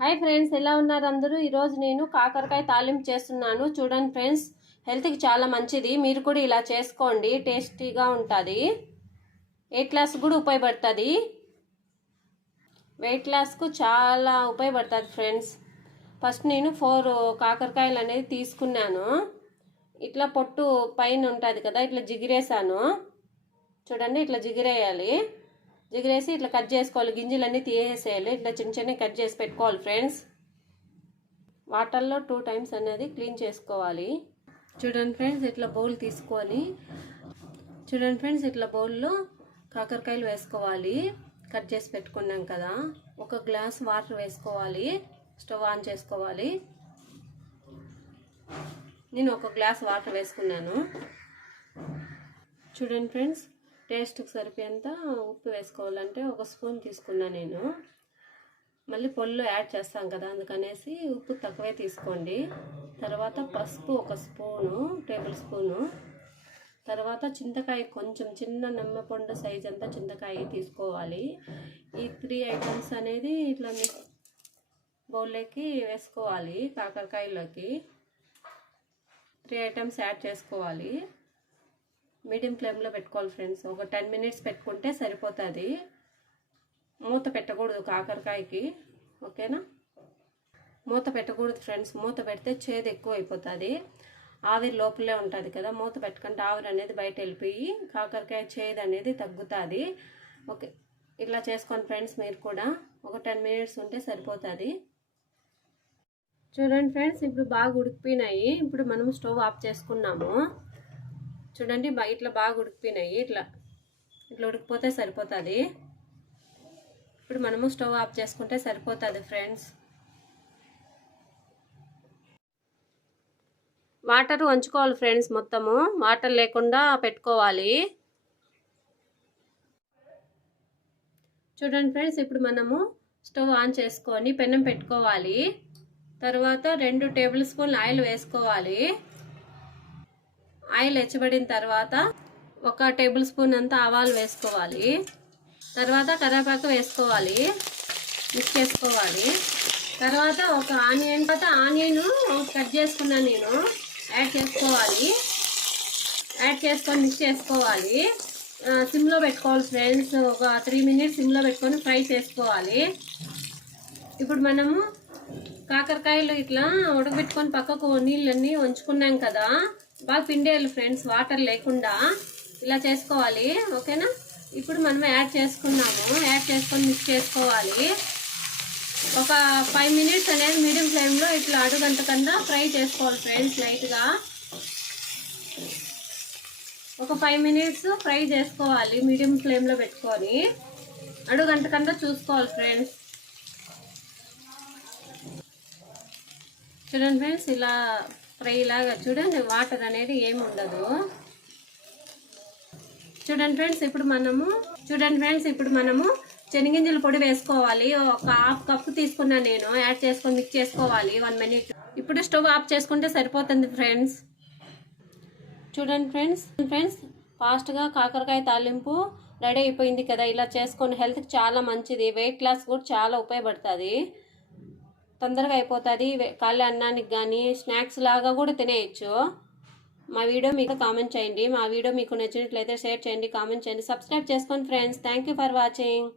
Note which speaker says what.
Speaker 1: Hi friends ఎలా ఉన్నారు అందరూ? ఈరోజు నేను కాకరకాయ తాలింపు చేస్తున్నాను. చూడండి ఫ్రెండ్స్ హెల్త్కి చాలా మంచిది. మీరు కూడా ఇలా చేసుకోండి. టేస్టీగా ఉంటుంది. వెయిట్ లాస్ కూడా ఉపయోగపడుతుంది. వెయిట్ లాస్కు చాలా ఉపయోగపడుతుంది ఫ్రెండ్స్ ఫస్ట్ నేను ఫోర్ కాకరకాయలు అనేది తీసుకున్నాను. ఇట్లా పొట్టు పైన ఉంటుంది కదా ఇట్లా జిగిరేసాను చూడండి ఇట్లా జిగిరేయాలి. జిగిరేసి ఇట్లా కట్ చేసుకోవాలి గింజలన్నీ తీసేసేయాలి ఇట్లా చిన్న చిన్న కట్ చేసి పెట్టుకోవాలి ఫ్రెండ్స్. వాటర్లో టూ టైమ్స్ అనేది క్లీన్ చేసుకోవాలి. చూడండి ఫ్రెండ్స్ ఇట్లా బౌల్ తీసుకోవాలి. చూడండి ఫ్రెండ్స్ ఇట్లా బౌల్లో కాకరకాయలు వేసుకోవాలి. కట్ చేసి పెట్టుకున్నాం కదా ఒక గ్లాస్ వాటర్ వేసుకోవాలి. స్టవ్ ఆన్ చేసుకోవాలి. నేను ఒక గ్లాస్ వాటర్ వేసుకున్నాను. చూడండి ఫ్రెండ్స్ టేస్ట్కి సరిపోయేంత ఉప్పు వేసుకోవాలంటే ఒక స్పూన్ తీసుకున్నా నేను. మళ్ళీ పొల్లు యాడ్ చేస్తాం కదా అందుకనేసి ఉప్పు తక్కువే తీసుకోండి. తర్వాత పసుపు ఒక స్పూను టేబుల్ స్పూను. తర్వాత చింతకాయ కొంచెం చిన్న నిమ్మపండు సైజ్ అంతా చింతకాయ తీసుకోవాలి. ఈ త్రీ ఐటమ్స్ అనేది ఇట్లా బౌల్లోకి వేసుకోవాలి కాకరకాయలోకి త్రీ ఐటమ్స్ యాడ్ చేసుకోవాలి. మీడియం ఫ్లేమ్లో పెట్టుకోవాలి ఫ్రెండ్స్. ఒక టెన్ మినిట్స్ పెట్టుకుంటే సరిపోతుంది. మూత పెట్టకూడదు కాకరకాయకి. ఓకేనా? మూత పెట్టకూడదు ఫ్రెండ్స్. మూత పెడితే చేదు ఎక్కువ అయిపోతుంది ఆవిరి లోపలే ఉంటుంది కదా మూత పెట్టుకుంటే ఆవిరి అనేది బయట వెళ్ళిపోయి కాకరకాయ చేదు అనేది తగ్గుతుంది. ఓకే ఇట్లా చేసుకోండి ఫ్రెండ్స్ మీరు కూడా. ఒక టెన్ మినిట్స్ ఉంటే సరిపోతుంది. చూడండి ఫ్రెండ్స్ ఇప్పుడు బాగా ఉడికిపోయినాయి. ఇప్పుడు మనం స్టవ్ ఆఫ్ చేసుకున్నాము. చూడండి ఇట్లా బాగా ఉడికిపోయినాయి. ఇట్లా ఇట్లా ఉడికిపోతే సరిపోతుంది. ఇప్పుడు మనము స్టవ్ ఆఫ్ చేసుకుంటే సరిపోతుంది ఫ్రెండ్స్. వాటర్ వంచుకోవాలి ఫ్రెండ్స్ మొత్తము. వాటర్ లేకుండా పెట్టుకోవాలి. చూడండి ఫ్రెండ్స్ ఇప్పుడు మనము స్టవ్ ఆన్ చేసుకొని పెనం పెట్టుకోవాలి. తర్వాత రెండు టేబుల్ స్పూన్ ఆయిల్ వేసుకోవాలి. ఆయిల్ హెచ్చబడిన తర్వాత ఒక టేబుల్ స్పూన్ అంతా ఆవాలు వేసుకోవాలి. తర్వాత కరివేపాకు వేసుకోవాలి. మిక్స్ చేసుకోవాలి. తర్వాత ఒక ఆనియన్ తర్వాత ఆనియన్ కట్ చేసుకున్నాను నేను యాడ్ చేసుకోవాలి. యాడ్ చేసుకొని మిక్స్ చేసుకోవాలి. సిమ్లో పెట్టుకోవాలి ఫ్రెండ్స్. ఒక త్రీ మినిట్స్ సిమ్లో పెట్టుకొని ఫ్రై చేసుకోవాలి. ఇప్పుడు మనము కాకరకాయలు ఇట్లా ఉడకబెట్టుకొని పక్కకు నీళ్ళన్నీ ఉంచుకున్నాం కదా. బాగా పిండేయాలి ఫ్రెండ్స్ వాటర్ లేకుండా ఇలా చేసుకోవాలి ఓకేనా? ఇప్పుడు మనం యాడ్ చేసుకున్నాము యాడ్ చేసుకొని మిక్స్ చేసుకోవాలి. ఒక ఫైవ్ మినిట్స్ అనేది మీడియం ఫ్లేమ్లో ఇట్లా అడుగంట కన్నా ఫ్రై చేసుకోవాలి ఫ్రెండ్స్ లైట్గా ఒక ఫైవ్ మినిట్స్ ఫ్రై చేసుకోవాలి మీడియం ఫ్లేమ్లో పెట్టుకొని. అడుగంట కన్నా చూసుకోవాలి ఫ్రెండ్స్. చూడండి ఫ్రెండ్స్ ఇలా ఫ్రై లాగా చూడండి వాటర్ అనేది ఏమి ఉండదు. చూడండి ఫ్రెండ్స్ ఇప్పుడు మనము చూడండి ఫ్రెండ్స్ ఇప్పుడు మనము శనగింజల పొడి వేసుకోవాలి. ఒక హాఫ్ కప్ తీసుకున్నా నేను యాడ్ చేసుకొని మిక్స్ చేసుకోవాలి వన్ మినిట్. ఇప్పుడు స్టవ్ ఆఫ్ చేసుకుంటే సరిపోతుంది ఫ్రెండ్స్. చూడండి ఫ్రెండ్స్ ఫ్రెండ్స్ ఫాస్ట్గా కాకరకాయ తాలింపు రెడీ అయిపోయింది కదా. ఇలా చేసుకొని హెల్త్కి చాలా మంచిది. వెయిట్ లాస్ కూడా చాలా ఉపయోగపడుతుంది. తొందరగా అయిపోతుంది. కాళ్ళ అన్నానికి కానీ స్నాక్స్ లాగా కూడా తినేయచ్చు. మా వీడియో మీకు కామెంట్ చేయండి. మా వీడియో మీకు నచ్చినట్లయితే షేర్ చేయండి కామెంట్ చేయండి. సబ్స్క్రైబ్ చేసుకోండి ఫ్రెండ్స్. Thank for watching.